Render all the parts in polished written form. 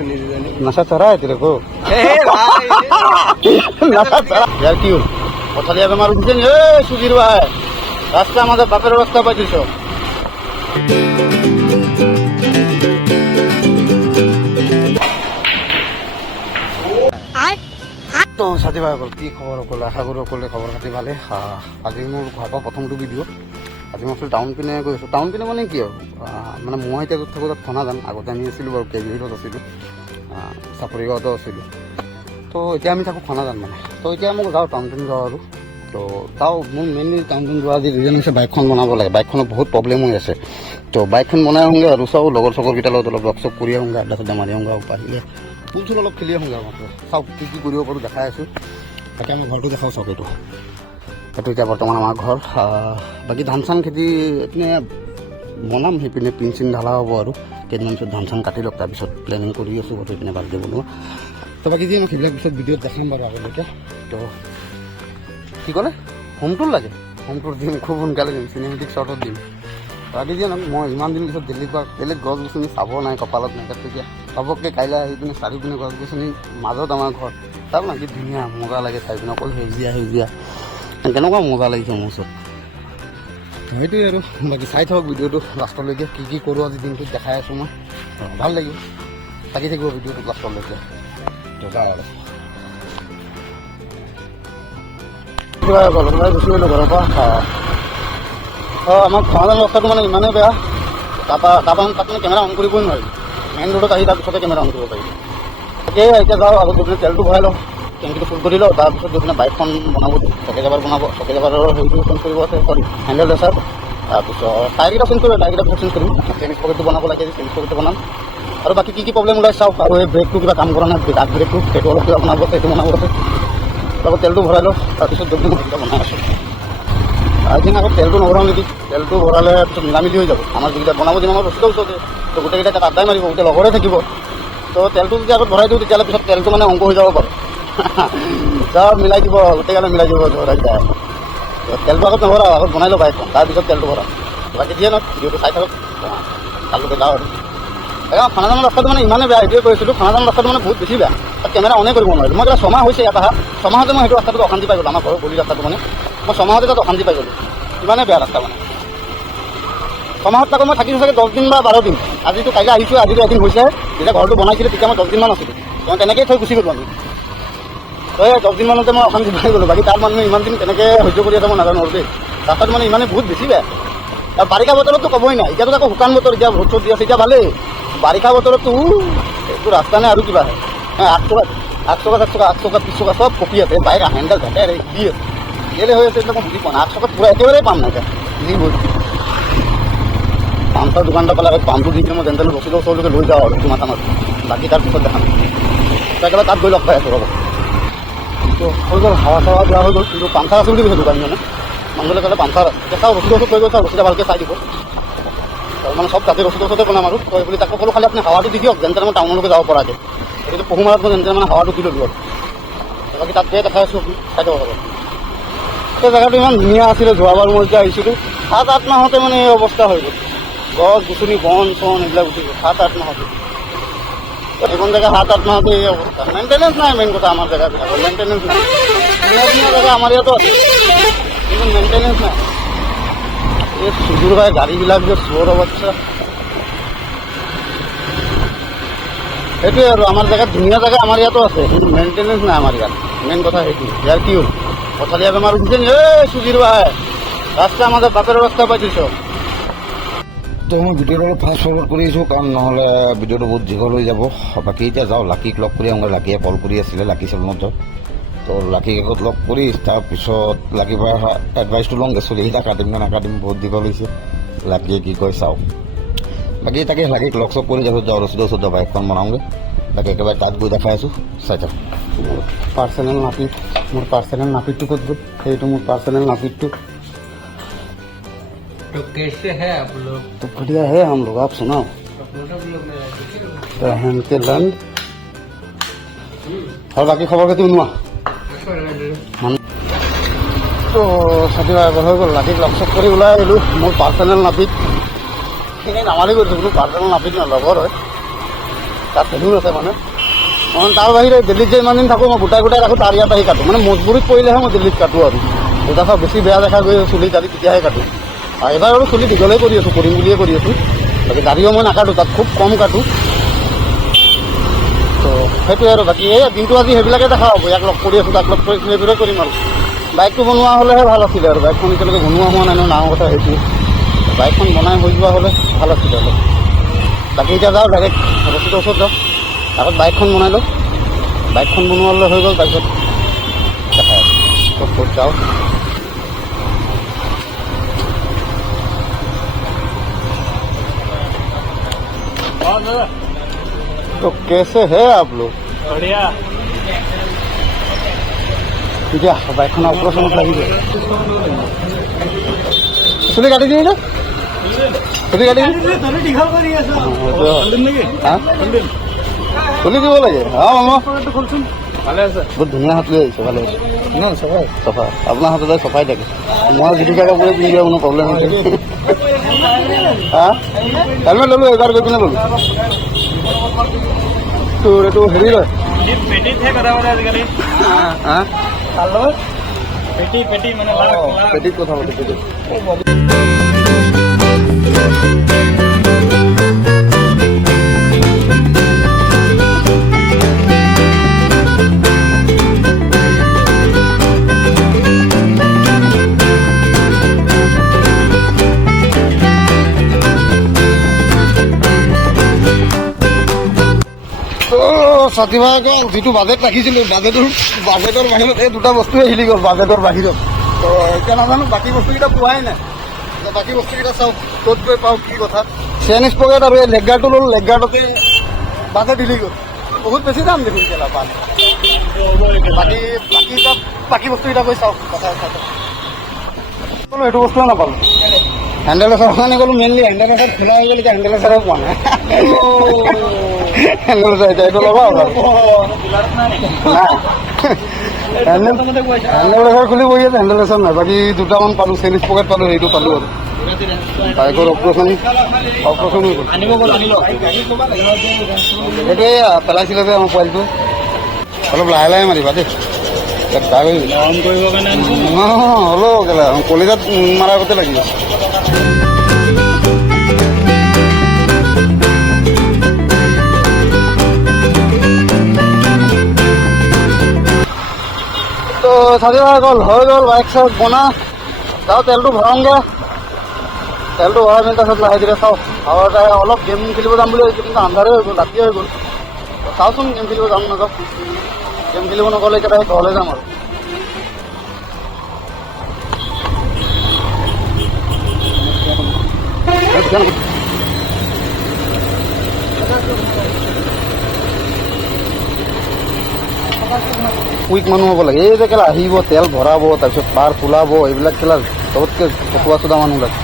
नशा चढ़ा है तेरे को नशा चढ़ा यार क्यों पथलिया बेमार उठिছে নি সুজির ভাই রাস্তা আমাদের বাপের রাস্তা পাইছিস তো সাথী ভাই কি খবর কলে আশা করি সকলে খবর খাতি ভালে আজি মোৰ ঘৰৰ পৰা প্ৰথমটো ভিডিঅ' আজি মই টাউন পিনে গৈ আছোঁ টাউন পিনে মানে কি আৰু মানে মই এতিয়া য'ত থাকোঁ তাত খনা যাম আগতে আমি আছিলোঁ বাৰু কেভিহিলত আছিলোঁ চাপৰিগাঁৱতো আছিলোঁ তো এতিয়া আমি থাকোঁ খনা যাম মানে তো এতিয়া মোক যাওঁ টাউন পিনে যাওঁ আৰু তো যাওঁ মোৰ মেইনলি টাউন পিনে যোৱা যি ৰিজন হৈছে বাইকখন বনাব লাগে বাইকখনৰ বহুত প্ৰব্লেম হৈ আছে তো বাইকখন বনাই আহোঁগৈ আৰু চাওঁ লগৰ চগৰকেইটাৰ লগত অলপ লগ চগ কৰি আহোঁগৈ আড্ডা চাড্ডা মাৰি আহোঁগৈ আৰু পাৰিলে ফুল চুল অলপ খেলি আহোঁগৈ আৰু মাত্ৰ চাওক কি কি কৰিব পাৰোঁ দেখাই আছোঁ তাকে আমি ঘৰটো দেখাওঁ চাওক এইটো এতিয়া বৰ্তমান আমাৰ ঘৰ বাকী ধান চান খেতি এইপিনে বনাম সেইপিনে পিন চিন ঢালা হ'ব আৰু কেইদিনমান পিছত ধান চান কাটি লওক তাৰপিছত প্লেনিং কৰি আছোঁ বাৰু সেইপিনে বাদ দিব বনোৱা তো বাকী যি মই সেইবিলাক পিছত ভিডিঅ'ত দেখাম বাৰু আগলৈকে তো কি ক'লে হোম টুৰ লাগে হোম টুৰ দিম খুব সোনকালে দিম চিনেমেটিক শ্বৰ্টত দিম বাকী দিয়ে মই ইমান দিন পিছত দিল্লীৰ পৰা বেলেগ গছ গছনি চাব নাই কপালত নাই তেতিয়া চবকে কাইলৈ আহি পিনে চাৰিওপিনে গছ গছনি মাজত আমাৰ ঘৰ চাওক না কি ধুনীয়া মজা লাগে চাই পিনে অকল সেউজীয়া সেউজীয়া কেনেকুৱা মজা লাগিছে মোৰ ওচৰত সেইটোৱে আৰু বাকী চাই থাকক ভিডিঅ'টো লাষ্টলৈকে কি কি কৰোঁ আজি দিনটোত দেখাই আছোঁ মই ভাল লাগিব থাকি থাকিব ভিডিঅ'টো লাষ্টলৈকে গুচি গ'লোঁ ঘৰৰ পৰা আমাৰ খোৱা ৰাস্তাটো মানে ইমানেই বেয়া তাৰপৰা তাত মানে কেমেৰা অন কৰিবই নোৱাৰি মেইন ৰোডত আহি তাৰপিছতে কেমেৰা অন কৰিব পাৰি তাকে এতিয়া যাওঁ আগত গৈ পিনে তেলটো ভৰাই লওঁ টেংকিটো ফুল কৰি লওঁ তাৰপিছত গৈ পিনে বাইকখন বনাব চকেজাবাৰ বনাব চকেজাবাৰৰ হেৰিটো চেঞ্জ কৰিব আছে চৰি হেণ্ডেল ৰেচাৰ তাৰপিছত টায়াৰকেইটা চেঞ্জ কৰিব টায়াৰকেইটা পিছত চেঞ্জ কৰিম চেঞ্জ পকেটটো বনাব লাগে চেঞ্জ পকেটটো বনাম আৰু বাকী কি কি প্ৰব্লেম ওলাই চাওক আৰু এই ব্ৰেকটো কিবা কাম কৰা নাই ডাক ব্ৰেকটো সেইটো অলপ কিবা বনাব সেইটো বনাব আছে তাৰপৰা তেলটো ভৰাই লওঁ তাৰপিছত গৈ পিনে বনাই আছোঁ আজি আগত তেলটো নভৰাওঁ নেকি তেলটো ভৰালে পিছত মিলামিলি হৈ যাব আমাৰ যিকেইটা বনাব যিমান আমাৰ বস্তুটো ওচৰতে তো গোটেইকেইটা তাত আড্ডাই মাৰিব গোটেই লগৰে থাকিব তো তেলটো যদি আগত ভৰাই দিওঁ তেতিয়াহ'লে পিছত তেলটো মানে অংক হৈ যাব পাৰে চব মিলাই দিব গোটেইকালে মিলাই দিব ভৰাই যায় তেলটো আগত নভৰাওঁ আগত বনাই লওঁ বাইকখন তাৰপিছত তেলটো ভৰাওঁ বাকী দিয়ে নহয় ভিডিঅ'টো চাই থাকক কালিলৈকে যাওঁ আৰু খানাজানৰ ৰাস্তাটো মানে ইমানেই বেয়া সেইটোৱে কৈছিলোঁ খানাজানৰ ৰাস্তাটো মানে বহুত বেছি বেয়া তাত কেমেৰা অনে কৰিব নোৱাৰিলোঁ মই কিবা ছমাহ হৈছে ইয়াত অহা ছমাহতে মই সেইটো ৰাস্তাটো অশান্তি পাই গ'লোঁ আমাৰ ঘৰৰ গলি ৰাস্তাটো মানে মই ছমাহতে তাত অশান্তি পাই গ'লোঁ ইমানেই বেয়া ৰাস্তা মানে ছমাহত তাকো মই থাকিছোঁ চাগে 10 দিন বা 12 দিন আজিতো কাইলৈ আহিছোঁ আজিতো এদিন হৈছে যেতিয়া ঘৰটো বনাইছিলে তেতিয়া মই 10 দিনমান আছিলোঁ মই তেনেকৈয়ে থৈ গুচি গ'লোঁ আমি তো 10 দিনমানতে মই অশান্তি পাই গ'লোঁ বাকী তাৰ মানুহে ইমান দিন কেনেকৈ সহ্য কৰি আছে মই নাজানো আৰু দেই ৰাস্তাটো মানে ইমানে বহুত বেছি বেয়া আৰু বাৰিষা বতৰততো ক'বই নাই এতিয়াতো আকৌ শুকান বতৰ এতিয়া ৰ'দ চ'দ দি আছে এতিয়া ভালেই বাৰিষা বতৰততো এইটো ৰাস্তা নাই আৰু কিবা আঠ চকা 30 টকা চব কপি আছে বাইক হেণ্ডেল ঘাটে কি আছে কেলে হৈ আছে এইবিলাক মই বুজি পোৱা নাই 8 চকাত পূৰা একেবাৰে পাম নাই এতিয়া যি বৈ পাম্পৰ দোকানটা পালে পাম্পটো দি কিনে মই যেন তেনে ৰচিদৰ ওচৰলৈকে লৈ যাওঁ আৰু সেইটো মাথা মাৰি বাকী তাৰপিছত দেখাম একেবাৰে তাত গৈ লগ পাই আছোঁ ৰ'ব তো হৈ গ'ল হাৱা চাৱা বেয়া হৈ গ'ল কিন্তু পাংচাৰ আছে বুলি কৈছে দোকানী মানে মানুহলৈ ক'লে পাংচাৰ এতিয়া চাওঁ ৰচিদৰ ওচৰত লৈ গৈছে ৰচিদা ভালকৈ চাই দিব মানে সব তাতে ৰচিদৰ ওচৰতে বনাম আৰু তই বুলি তাকো ক'লোঁ খালি আপুনি হাৱাটো দি দিয়ক যেন তেনে মই টাউনলৈকে যাব পৰাকৈ সেইটো পহু মাৰাত মই যেন তেনে মানে হাৱাটো দি ল'লোঁ আৰু বাকী তাতে দেখাই আছোঁ আপুনি চাই দিব হ'ব সেই জেগাটো ইমান ধুনীয়া আছিলে যোৱাবাৰ মই যেতিয়া আহিছিলোঁ 7-8 মাহতে মানে এই অৱস্থা হৈ গ'ল গছ গছনি বন চন এইবিলাক উঠি গ'ল 7-8 মাহতে এখন জেগা 7-8 মাহতে এই অৱস্থা মেইনটেনেঞ্চ নাই মেইন কথা আমাৰ জেগাবিলাকৰ মেইনটেনেঞ্চ নাই ধুনীয়া ধুনীয়া জেগা আমাৰ ইয়াতো আছে কিন্তু মেইনটেনেঞ্চ নাই এই সুদূৰ হয় গাড়ীবিলাক যে চোৰ অৱস্থা সেইটোৱে আৰু আমাৰ জেগাত ধুনীয়া জেগা আমাৰ ইয়াতো আছে কিন্তু মেইনটেনেঞ্চ নাই আমাৰ ইয়াত মেইন কথা সেইটো ইয়াৰ কি হ'ল পথালিয়া বেমাৰ উঠিছে নি সুজিৰ ভাই ৰাস্তা আমাদেৰ বাপেৰ ৰাস্তা পাইছিস তো মই ভিডিঅ'টো অলপ ফাষ্ট ফৰৱাৰ্ড কৰি আছোঁ কাৰণ নহ'লে ভিডিঅ'টো বহুত দীঘল হৈ যাব বাকী এতিয়া যাওঁ লাকিক লগ কৰি আহোঁগৈ লাকিয়ে কল কৰি আছিলে লাকি চেলুনত তো লাকিক আগত লগ কৰি তাৰপিছত লাকিৰ পৰা এডভাইচটো লওঁগৈ চুলিকেইটা কাটিম নে নাকাটিম বহুত দীঘল হৈছে লাকিয়ে কি কয় চাওঁ বাকী তাকে লাকিক লগ চগ কৰি যাওঁ ৰচিদৰ ওচৰত বাইকখন বনাওঁগৈ তাকে একেবাৰে তাত গৈ দেখাই আছোঁ চাই থাক পাৰ্চনেল নাপিত মোৰ পাৰ্চনেল নাপিতটো ক'ত গ'ল সেইটো মোৰ পাৰ্চনেল নাপিতটো तो कैसे है आप लोग? तो बढ़िया है हम लोग आप सुनाओ के लंड और बाकी खबर के तुम তো সাথী ভাই হৈ গ'ল লাঠিক লগ চগ কৰি ওলাই আহিলোঁ মোৰ পাৰ্চনেল নাপিত এনেই নামাৰি কৰিছোঁ কোনো পাৰ্চনেল নাপিত নহয় লগৰ হয় তাত ভেলু আছে মানে মই তাৰ বাহিৰে দিল্লীত যে ইমান দিন থাকোঁ মই গোটাই গোটাই ৰাখোঁ তাৰ ইয়াত আহি কাটোঁ মানে মজবুৰিত পৰিলেহে মই দিল্লীত কাটোঁ আৰু দেউতা চাওঁ বেছি বেয়া দেখা গৈ চুলি দাড়ি তেতিয়াহে কাটোঁ আৰু এবাৰ আৰু চুলি দীঘলেই কৰি আছোঁ কৰিম বুলিয়ে কৰি আছোঁ বাকী দাড়িও মই নাকাটোঁ তাত খুব কম কাটোঁ তো সেইটোৱে আৰু বাকী এই দিনটো আজি সেইবিলাকে দেখা হ'ব ইয়াক লগ কৰি আছোঁ তাক লগ কৰি সেইবোৰে কৰিম আৰু বাইকটো বনোৱা হ'লেহে ভাল আছিলে আৰু বাইকখন এতিয়ালৈকে বনোৱা হোৱা নাই ন ডাঙৰ কথা সেইটোৱে বাইকখন বনাই হৈ যোৱা হ'লে ভাল আছিলে অলপ বাকী এতিয়া যাওঁ ডাইৰেক্ট ৰচিদৰ ওচৰত যাওঁ আগত বাইকখন বনাই লওঁ বাইকখন বনোৱালৈ হৈ গ'ল তাৰপিছত দেখাই ক'ত ক'ত যাওঁ तो कैसे है आप लोग बढ़िया क्या বাইকখন অপাৰেশ্যনত লাগি গ'ল চুলি কাটি দিয়ে যে চুলি কাটি চুলি দিব লাগে মামা ভালে আছে বহুত ধুনীয়া হাত লৈ আহিছে ভালে আছে চফা আপোনাৰ হাততে চফাই থাকে মই যিটো জেগা কৰি পিন্ধি দিয়া কোনো প্ৰব্লেম হৈছে হেলমেট ল'লোঁ এইবাৰ গৈ পিনে ল'লোঁ তোৰ এইটো হেৰি লয় পেটিতহে কথা পাতে আজিকালি পেটি মানে পেটিত কথা পাতে পেটিত ছাতিভাগৰ যিটো বাজেট ৰাখিছিলোঁ বাজেটৰ বাহিৰত এই দুটা বস্তুৱে হিলি গ'ল বাজেটৰ বাহিৰত তো এতিয়া নাজানো বাকী বস্তুকেইটা পোৱাই নাই বাকী বস্তুকেইটা চাওক ক'ত গৈ পাওঁ কি কথা চেন স্পকেট আৰু এই লেগগাৰটো ল'লোঁ লেগগাৰটোতে বাজেট হিলি গ'ল বহুত বেছি দাম দেখোন কেলা পাত বাকী বস্তুকেইটা গৈ চাওক কথা ক'লোঁ এইটো বস্তুৱে নাপালোঁ হেণ্ডেলেচাৰৰ কাৰণে গ'লোঁ মেইনলি হেণ্ডেলেচাৰ খোলা হৈ গ'ল এতিয়া হেণ্ডেলেচাৰে পোৱা নাই হেণ্ডেলেচাৰ এতিয়া এইটো লগাওঁ হেণ্ডেলেচাৰ খুলি বহি আছে হেণ্ডেলেচাৰ নাই বাকী দুটামান পালোঁ চেন স্পকেট পালোঁ সেইটো পালোঁ আৰু বাইকৰ অপাৰেশ্যন হৈ গ'ল সেইটোৱে পেলাইছিলে যে আমাৰ পোৱালিটো অলপ লাহে লাহে মাৰিবা দেই হ'লেও কেলা কলিজাত মাৰাৰ আগতে লাগিব তো ছাতিভাগ হৈ গ'ল বাইক চাইক বনা যাওঁ তেলটো ভৰাওঁগৈ তেলটো ভৰাই মেলি তাৰপিছত লাহে ধীৰে চাওঁ আৰু তাই অলপ গেম খেলিব যাম বুলি ভাবিছোঁ কিন্তু আন্ধাৰে হৈ গ'ল ৰাতিয়ে হৈ গ'ল চাওঁচোন গেম খেলিব যাম নাযাওঁ গেম খেলিব নগ'লে এতিয়া তাই ঘৰলৈ যাম আৰু কুইক মানুহ হ'ব লাগে এই যে কেলা আহিব তেল ভৰাব তাৰপিছত পাৰ ফুলাব এইবিলাক কেলা চবতকৈ ফটুৱা চোদা মানুহ লাগে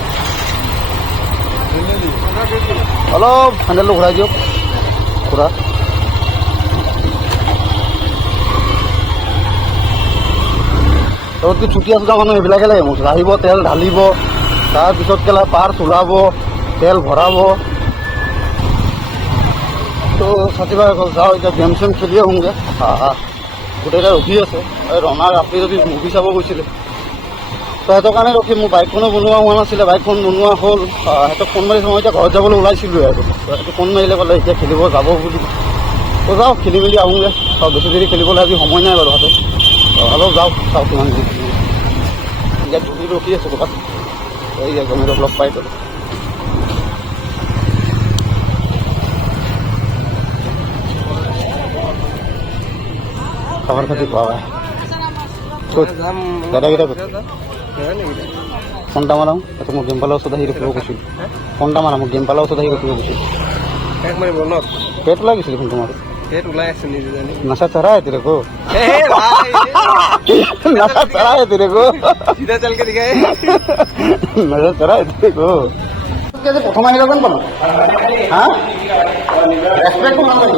অলপ হেণ্ডেলটো ঘূৰাই দিয়ক খুৰা চবতকৈ চুতীয়া চোদা মানুহ এইবিলাকে লাগে মোক আহিব তেল ঢালিব তাৰপিছত কেলা পাৰ চলাব তেল ভৰাব তো ছাতিভাগ যাওঁ এতিয়া গেম চেম খেলি আহোঁগৈ গোটেইটা ৰখি আছে এই ৰণাৰ আপুনি যদি মুভি চাব গৈছিলে তো সিহঁতৰ কাৰণে ৰখি মোৰ বাইকখনো বনোৱা হোৱা নাছিলে বাইকখন বনোৱা হ'ল সিহঁতক ফোন মাৰিছোঁ মই এতিয়া ঘৰত যাবলৈ ওলাইছিলোঁ আৰু সেইটো ফোন মাৰিলে ক'লে এতিয়া খেলিব যাব বুলি তো যাওঁ খেলি মেলি আহোঁগৈ চাওঁ বেছি দেৰি খেলিবলৈ আজি সময় নাই বাৰু হাতত অলপ যাওঁ চাওঁ কিমান দেৰি এতিয়া ধুতি ৰখি আছোঁ ক'ৰবাত এই গমেণ্টক লগ পাই গ'লোঁ খবৰ খাতি পোৱা ক'ত দাদাকেইটা ক'ত ফোনটা মাৰাওঁ তাৰপিছত মোক গেম পালৰ ওচৰত আহি ৰখিব কৈছিলোঁ ফোনটা মাৰা মোক গেম পালৰ ওচৰত আহি ৰখিব কৈছিলোঁ পেট ওলাই গৈছিল দেখোন তোমাৰ नशा चढ़ा है तेरे को नशा चढ़ा है तेरे को सीधा चल के दिखाए नशा चढ़ा है तेरे को कैसे प्रथम আহিলা যেন পালো হা রেসপেক্ট ভাল লাগে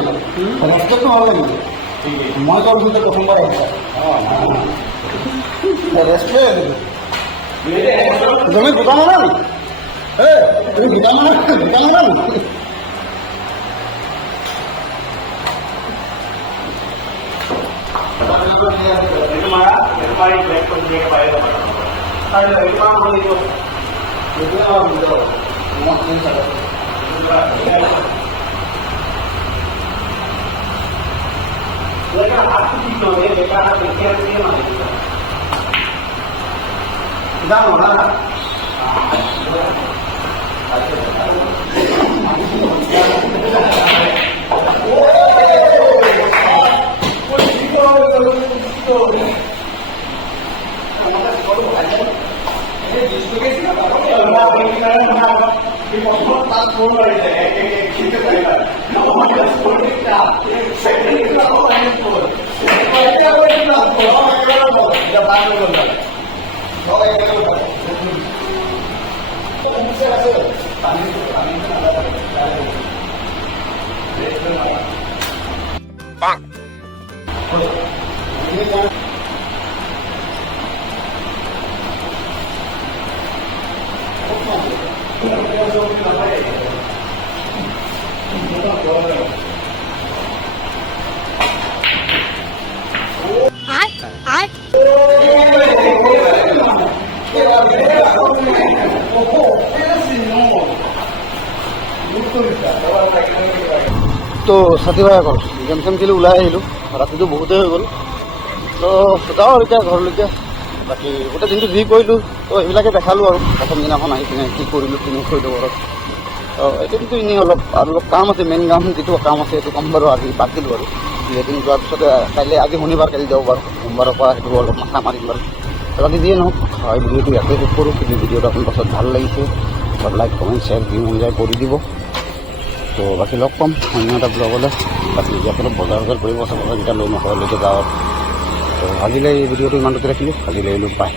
রেসপেক্ট ভাল লাগে মই তোর ভিতরে প্রথমবার আহিছা রেসপেক্ট তুমি দোকান না তুমি দোকান না তো ছাতি ভাইসকল গেম চেম খেলি ওলাই আহিলোঁ ৰাতিটো বহুতেই হৈ গ'ল তো যাওঁ আৰু এতিয়া ঘৰলৈকে বাকী গোটেই দিনটো যি কৰিলোঁ তো সেইবিলাকে দেখালোঁ আৰু প্ৰথম দিনাখন আহি কিনে কি কৰিলোঁ কিনো কৰিলোঁ ঘৰত তো এদিনটো এনেই অলপ আৰু অলপ কাম আছে মেইন কাম যিটো কাম আছে সেইটো কাম বাৰু আজি বাদ দিলোঁ আৰু এদিন যোৱাৰ পিছতে কাইলৈ আজি শনিবাৰ কালি যাব বাৰু সোমবাৰৰ পৰা সেইটো অলপ মাথা মাৰিম বাৰু বাকী যিয়ে নহওক হয় ভিডিঅ'টো ইয়াতে শেষ কৰোঁ কিন্তু ভিডিঅ'টো আপোনাৰ পাছত ভাল লাগিছে লাইক কমেণ্ট শ্বেয়াৰ দি মন যায় কৰি দিব তো বাকী লগ পাম অন্য এটা ব্লগলৈ বাকী ইয়াতে বজাৰ কৰিব আছে বজাৰ যেতিয়া লৈ মই ঘৰলৈকে যাওঁ তো আজিলৈ এই ভিডিঅ'টো ইমানটোতে ৰাখিলোঁ আজিলৈ বাই